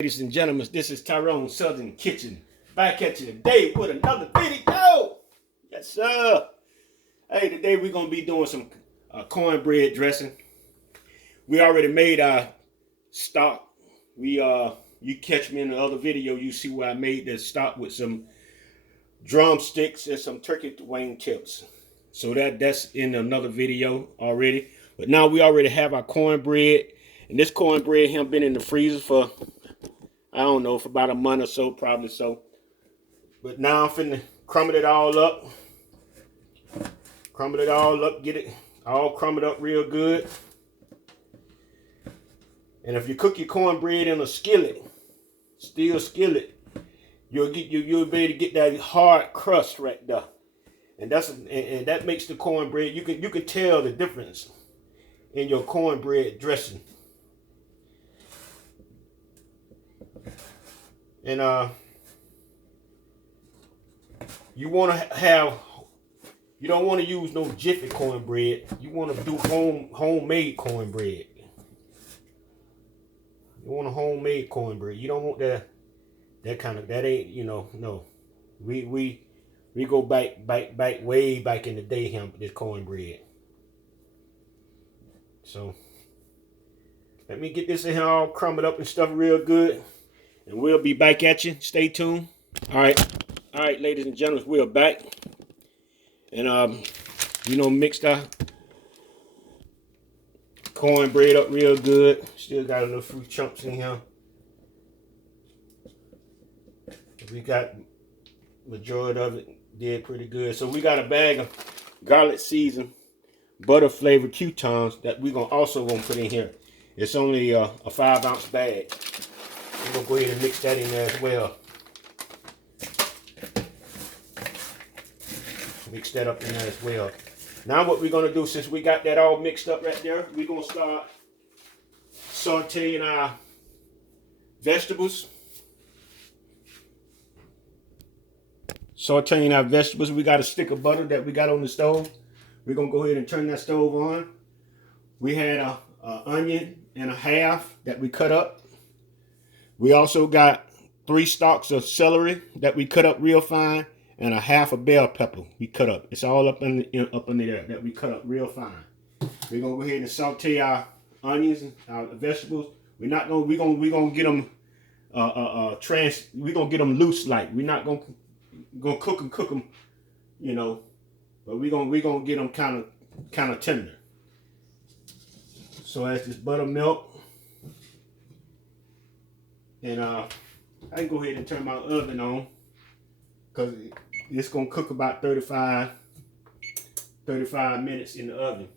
Ladies and gentlemen, this is Tyron'e Southern Kitchen. Back at you today with another video. Yes, sir. Hey, today we're going to be doing some cornbread dressing. We already made our stock. You catch me in the other video, you see where I made that stock with some drumsticks and some turkey wing tips. So that's in another video already. But now we already have our cornbread. And this cornbread here been in the freezer for, I don't know, for about a month or so, probably so. But now I'm finna crumble it all up. Crumble it all up, get it all crumbled up real good. And if you cook your cornbread in a skillet, steel skillet, you'll be able to get that hard crust right there. And that makes the cornbread, you can tell the difference in your cornbread dressing. And you want to have, you don't want to use no jiffy cornbread. You want to do homemade cornbread. You want a homemade cornbread. You don't want that kind of, that ain't, you know, no. We go back way back in the day here, this cornbread. So let me get this in here all crumbled up and stuff real good. And we'll be back at you. Stay tuned. All right, ladies and gentlemen, we're back. And mixed our cornbread up real good. Still got a little fruit chunks in here. We got majority of it did pretty good. So we got a bag of garlic seasoned, butter flavored croutons that we're also gonna put in here. It's only a 5-ounce bag. We're gonna go ahead and mix that in there as well. Mix that up in there as well. Now what we're gonna do, since we got that all mixed up right there, we're gonna start sauteing our vegetables. Sauteing our vegetables. We got a stick of butter that we got on the stove. We're gonna go ahead and turn that stove on. We had a onion and a half that we cut up. We also got 3 stalks of celery that we cut up real fine, and a half a bell pepper we cut up. It's all up in there that we cut up real fine. We're gonna go ahead and saute our onions and our vegetables. We're gonna get them we're gonna get them loose like. We're not gonna cook them, you know, but we're gonna get them kind of tender. So as this buttermilk, and I can go ahead and turn my oven on because it's gonna cook about 35 minutes in the oven.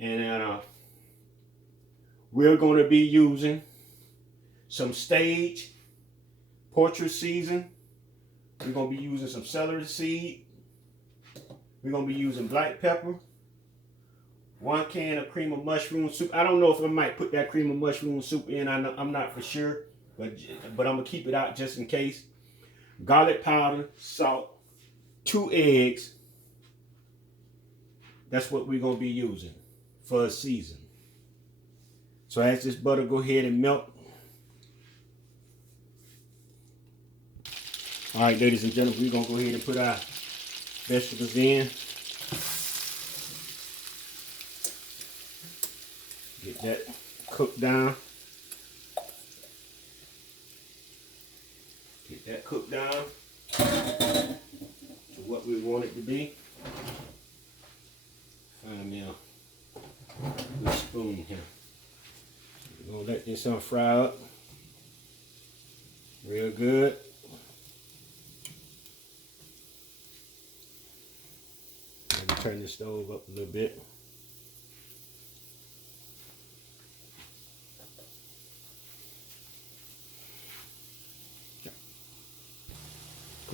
And we're gonna be using some sage poultry season. We're gonna be using some celery seed. We're gonna be using black pepper. 1 can of cream of mushroom soup. I don't know if I might put that cream of mushroom soup in. I'm not for sure, but I'm gonna keep it out just in case. Garlic powder, salt, 2 eggs. That's what we're gonna be using for a season. So as this butter go ahead and melt. All right, ladies and gentlemen, we're gonna go ahead and put our vegetables in. Get that cooked down. Get that cooked down to what we want it to be. Find me a good spoon here. We're gonna let this fry up real good. Turn the stove up a little bit.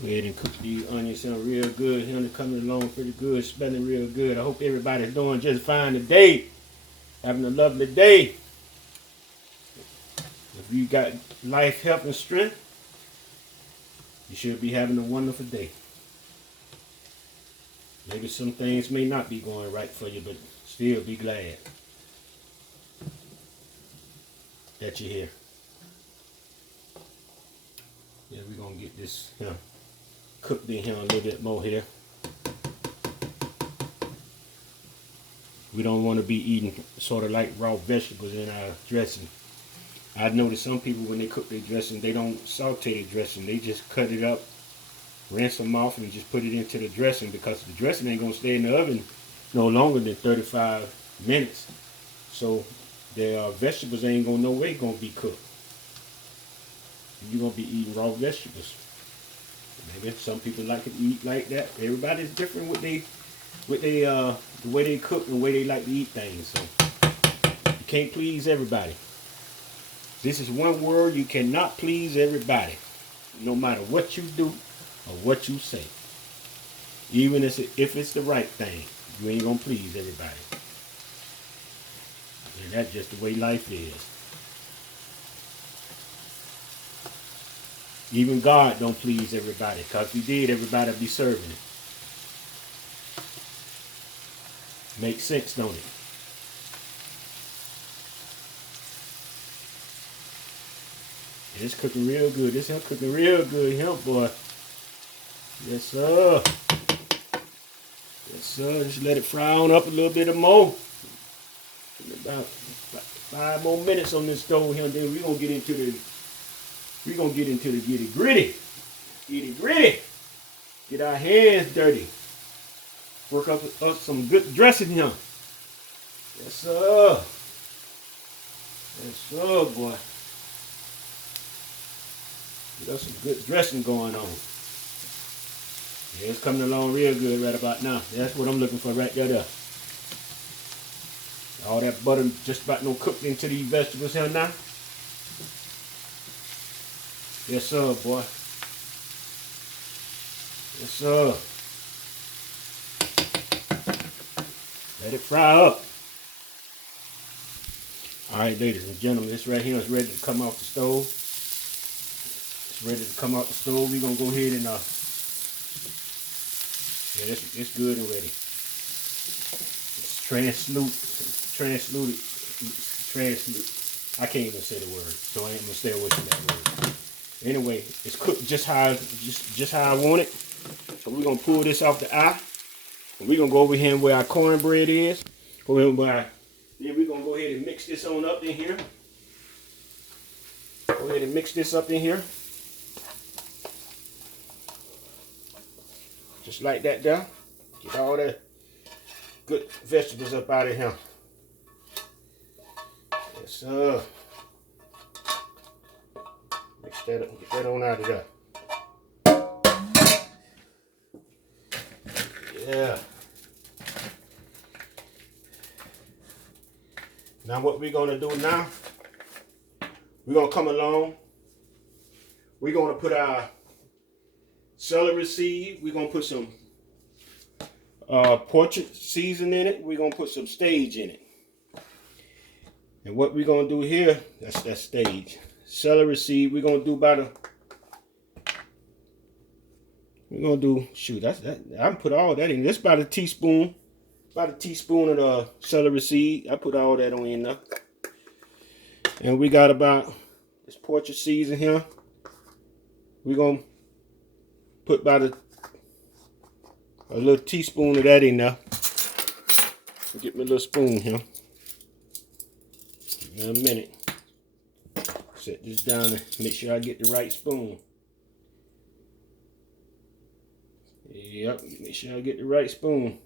Go ahead and cook these onions in real good. They're coming along pretty good, smelling real good. I hope everybody's doing just fine today. Having a lovely day. If you got life, health, and strength, you should be having a wonderful day. Maybe some things may not be going right for you, but still be glad that you're here. Yeah, we're gonna get this cooked in here a little bit more here. We don't want to be eating sort of like raw vegetables in our dressing. I've noticed some people when they cook their dressing, they don't saute their dressing. They just cut it up, rinse them off, and just put it into the dressing, because the dressing ain't gonna stay in the oven no longer than 35 minutes. So the vegetables ain't gonna no way gonna be cooked. You're gonna be eating raw vegetables. Maybe some people like to eat like that. Everybody's different with the way they cook and the way they like to eat things. So you can't please everybody. This is one word: you cannot please everybody, no matter what you do or what you say. Even if it's the right thing, you ain't gonna please everybody. And that's just the way life is. Even God don't please everybody, because if he did, everybody would be serving it. Makes sense, don't it? And it's cooking real good. This here cooking real good here, boy. Yes, sir. Yes, sir. Just let it fry on up a little bit more. About 5 more minutes on this stove here, and then we're gonna get into the getty gritty. Getty gritty. Get our hands dirty. Work up some good dressing here. Yes, sir. Yes, sir, boy. Get us some good dressing going on. Yeah, it's coming along real good right about now. That's what I'm looking for right there. All that butter just about no cooked into these vegetables here now. Yes, sir, boy. Yes, sir. Let it fry up. All right, ladies and gentlemen, this right here is ready to come off the stove. It's ready to come off the stove. We're gonna go ahead and yeah, it's good and ready. It's translucent. I can't even say the word, so I ain't gonna stay away from that word. Anyway, it's cooked just how I want it. So we're gonna pull this off the eye. And we're gonna go over here where our cornbread is. Then we're gonna go ahead and mix this on up in here. Go ahead and mix this up in here. Just like that there. Get all the good vegetables up out of here. Yes, sir. Mix that up, get that on out of there. Yeah. Now what we're gonna do now, we're gonna come along. We're gonna put our celery seed. We're gonna put some portrait season in it. We're gonna put some stage in it. And what we're gonna do here, that's that stage. Celery seed, we're gonna do shoot, that's that. I put all that in. That's about a teaspoon of the celery seed. I put all that on in there. And we got about this portrait season here. We're gonna put about a little teaspoon of that in there. I'll get my little spoon here. Give me a minute. Set this down and make sure I get the right spoon. Yep, make sure I get the right spoon.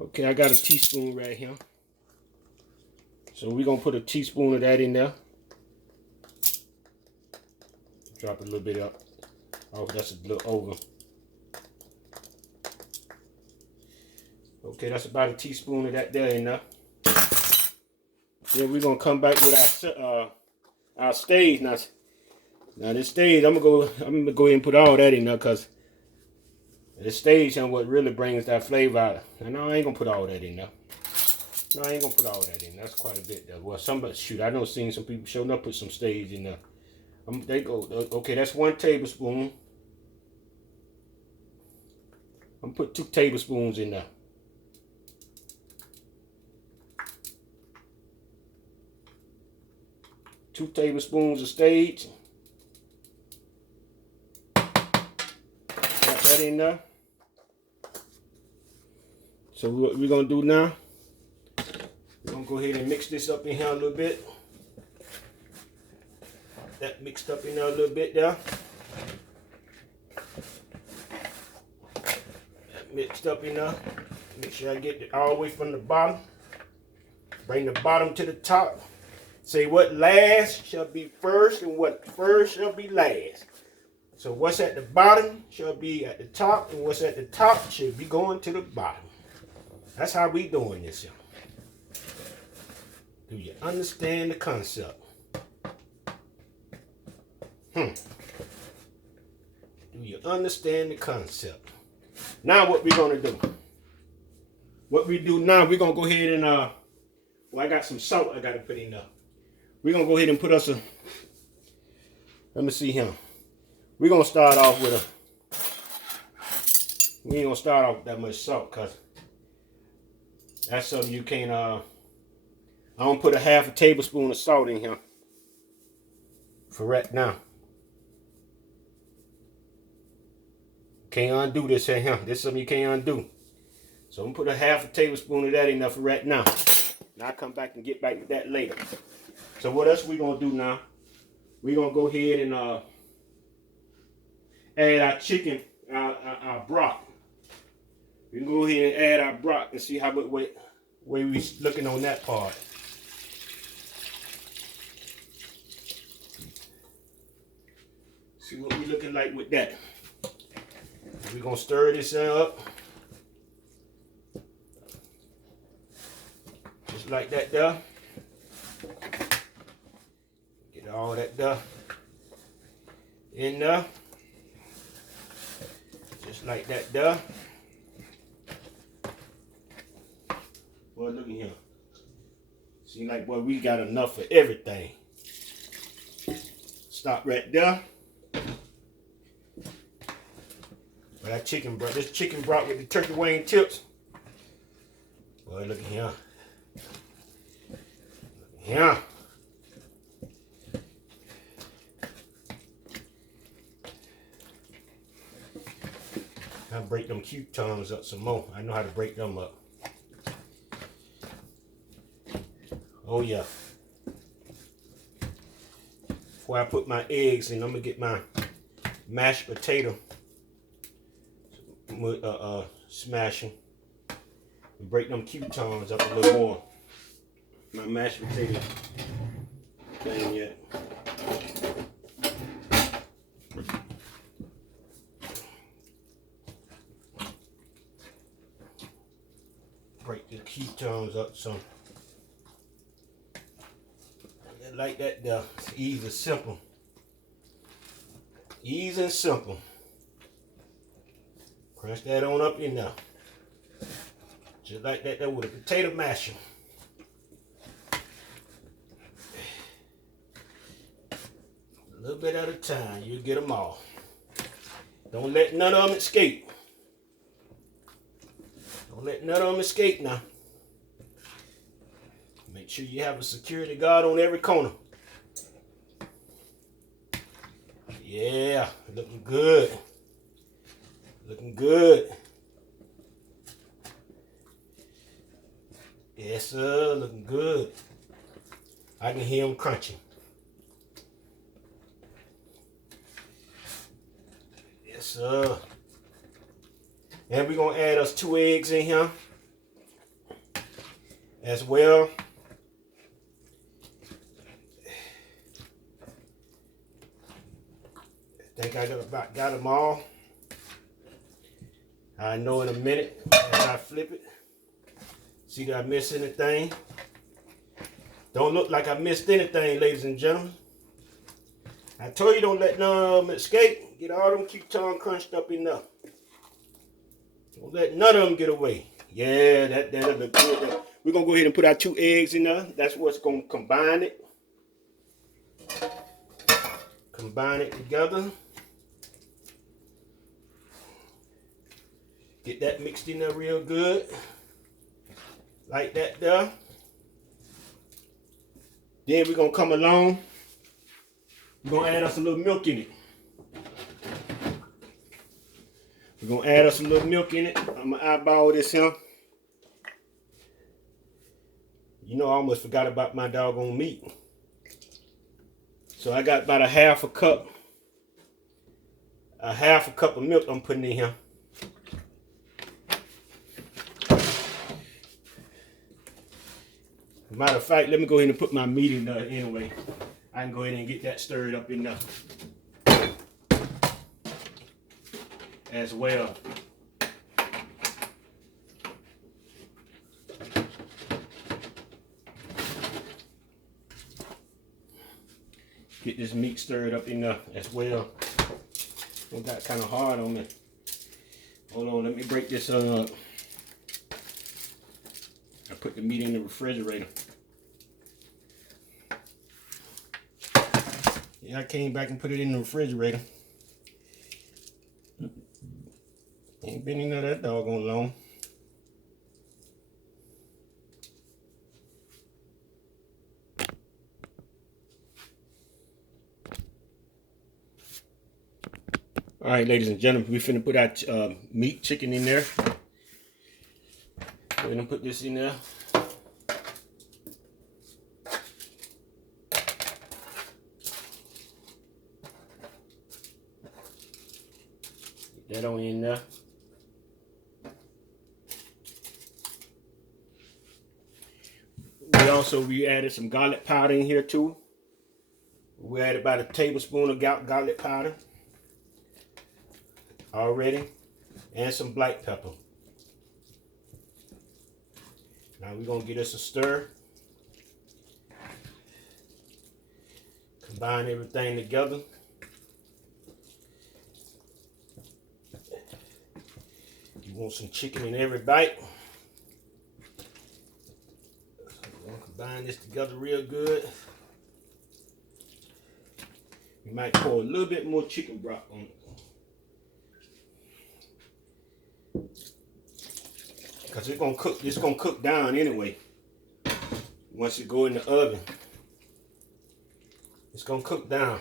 Okay, I got a teaspoon right here. So we're gonna put a teaspoon of that in there. Drop it a little bit up. Oh, that's a little over. Okay, that's about a teaspoon of that there in there. Then we're gonna come back with our stage. Now this stage, I'm gonna go ahead and put all that in there, because this stage is what really brings that flavor out. And I ain't gonna put all that in there. No, I ain't gonna put all that in. That's quite a bit there. Well, shoot, I know seen some people showing up put some stage in there. They go, okay, that's 1 tablespoon. I'm gonna put 2 tablespoons in there. Two tablespoons of stage. in there. So what we're gonna do now, we're gonna go ahead and mix this up in here a little bit. That mixed up in there a little bit there. That mixed up in there. Make sure I get it all the way from the bottom. Bring the bottom to the top. Say what last shall be first and what first shall be last. So what's at the bottom shall be at the top, and what's at the top should be going to the bottom. That's how we doing this, y'all. Do you understand the concept? Do you understand the concept? Now what we're gonna do? What we do now, we're gonna go ahead and well, I got some salt I gotta put in there. We're gonna go ahead and put us a, let me see here. We're gonna start off with we ain't gonna start off with that much salt, cause that's something you can't I don't put a half a tablespoon of salt in here for right now. Can't undo this in here. This is something you can't undo. So I'm gonna put a half a tablespoon of that in there for right now. And I'll come back and get back to that later. So what else we gonna do now? We're gonna go ahead and add our chicken, our broth. We can go ahead and add our broth and see how way we looking on that part. See what we looking like with that. We're gonna stir this up. Just like that there. Get all that there in there. Just like that there. Boy, look at here. Seems like, boy, we got enough for everything. Stop right there. But that chicken broth, this chicken broth with the turkey wing tips. Boy, look at here. Yeah. I'll break them croutons up some more. I know how to break them up. Oh yeah. Before I put my eggs in, I'm gonna get my mashed potato smashing and break them croutons up a little more. My mashed potato thing yet. Break the croutons up some. Like that there. It's easy, simple. Easy and simple. Crunch that on up in there. Just like that there with a potato masher. A little bit at a time, you'll get them all. Don't let none of them escape. Don't let none of them escape now. Make sure you have a security guard on every corner. Yeah, looking good. Looking good. Yes, sir, looking good. I can hear them crunching. Yes, sir. And we're going to add us 2 eggs in here as well. I think I got them all. I know in a minute as I flip it. See that I miss anything? Don't look like I missed anything, ladies and gentlemen. I told you don't let none of them escape. Get all them croutons crunched up in there. Don't let none of them get away. Yeah, that'll look good. We're going to go ahead and put our 2 eggs in there. That's what's going to combine it. Combine it together. Get that mixed in there real good. Like that there. Then we're going to come along. We're going to add us a little milk in it. We're gonna add us a little milk in it. I'm gonna eyeball this here. You know, I almost forgot about my doggone meat. So I got about a half a cup of milk I'm putting in here. Matter of fact, let me go ahead and put my meat in there anyway. I can go ahead and get that stirred up in there as well. Get this meat stirred up in there as well. It got kind of hard on me. Hold on, let me break this up. I put the meat in the refrigerator. Yeah, I came back and put it in the refrigerator. Ain't been in there that doggone long. All right, ladies and gentlemen, we finna put our meat chicken in there. We're gonna put this in there. Get that on in there. We added some garlic powder in here too. We added about a tablespoon of garlic powder already, and some black pepper. Now we're gonna get us a stir. Combine everything together. You want some chicken in every bite. We're gonna combine this together real good. We might pour a little bit more chicken broth on it, because it's gonna cook down anyway. Once it go in the oven, it's gonna cook down.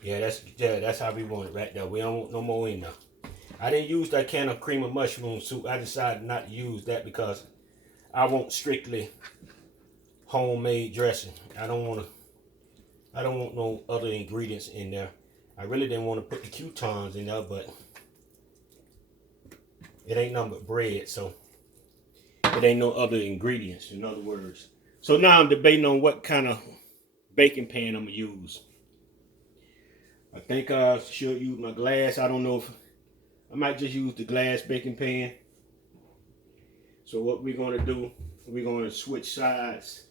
Yeah, that's how we want it right there. We don't want no more in there. I didn't use that can of cream of mushroom soup. I decided not to use that because I want strictly homemade dressing. I don't want no other ingredients in there. I really didn't want to put the croutons in there, but it ain't nothing but bread, so it ain't no other ingredients, in other words. So now I'm debating on what kind of baking pan I'm gonna use. I think I should use my glass. I don't know if I might just use the glass baking pan. So what we're gonna do, we're gonna switch sides.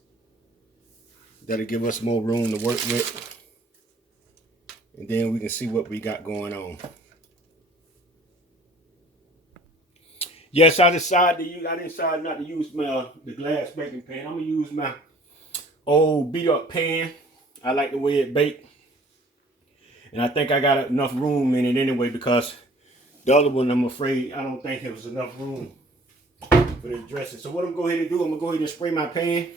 That'll give us more room to work with. And then we can see what we got going on. Yes, I decided not to use the glass baking pan. I'm gonna use my old beat up pan. I like the way it baked. And I think I got enough room in it anyway, because the other one, I'm afraid, I don't think there was enough room for this dressing. So what I'm gonna go ahead and do, I'm gonna go ahead and spray my pan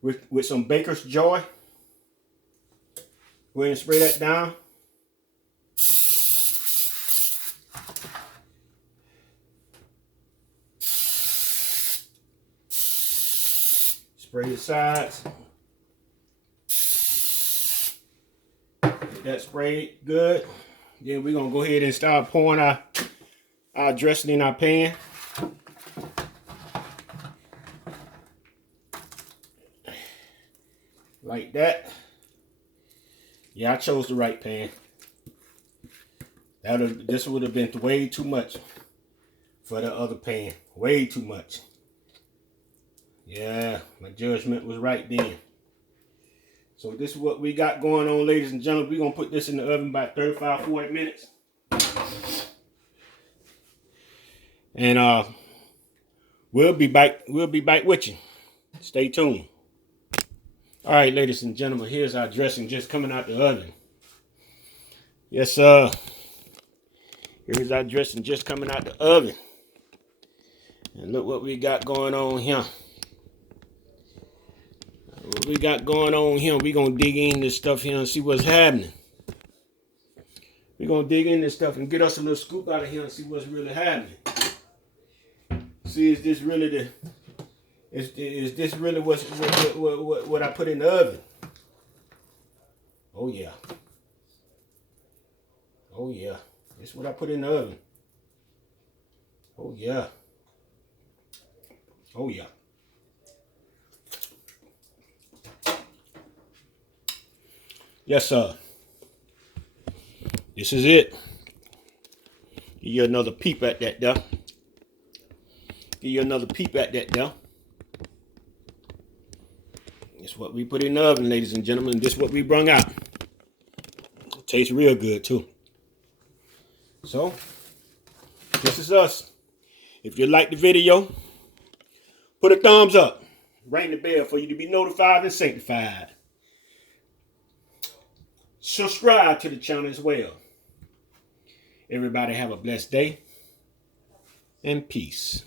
with some Baker's Joy. Go ahead and spray that down. Spray the sides. Get that sprayed good. Then we're gonna go ahead and start pouring our dressing in our pan. Like that. Yeah, I chose the right pan. This would have been way too much for the other pan. Way too much. Yeah, my judgment was right then. So this is what we got going on, ladies and gentlemen. We're gonna put this in the oven about 35-40 minutes. And we'll be back with you. Stay tuned. All right, ladies and gentlemen, here's our dressing just coming out the oven. Yes, sir. Here's our dressing just coming out the oven. And look what we got going on here. What we got going on here, we're going to dig in this stuff here and see what's happening. We're gonna dig in this stuff and get us a little scoop out of here and see what's really happening. See, is this really the? Is this really what I put in the oven? Oh yeah. Oh yeah. This is what I put in the oven. Oh yeah. Oh yeah. Yes, sir. This is it. Give you another peep at that there. Give you another peep at that there. This is what we put in the oven, ladies and gentlemen. This is what we brung out. It tastes real good too. So, this is us. If you like the video, put a thumbs up. Ring the bell for you to be notified and sanctified. Subscribe to the channel as well. Everybody have a blessed day and peace.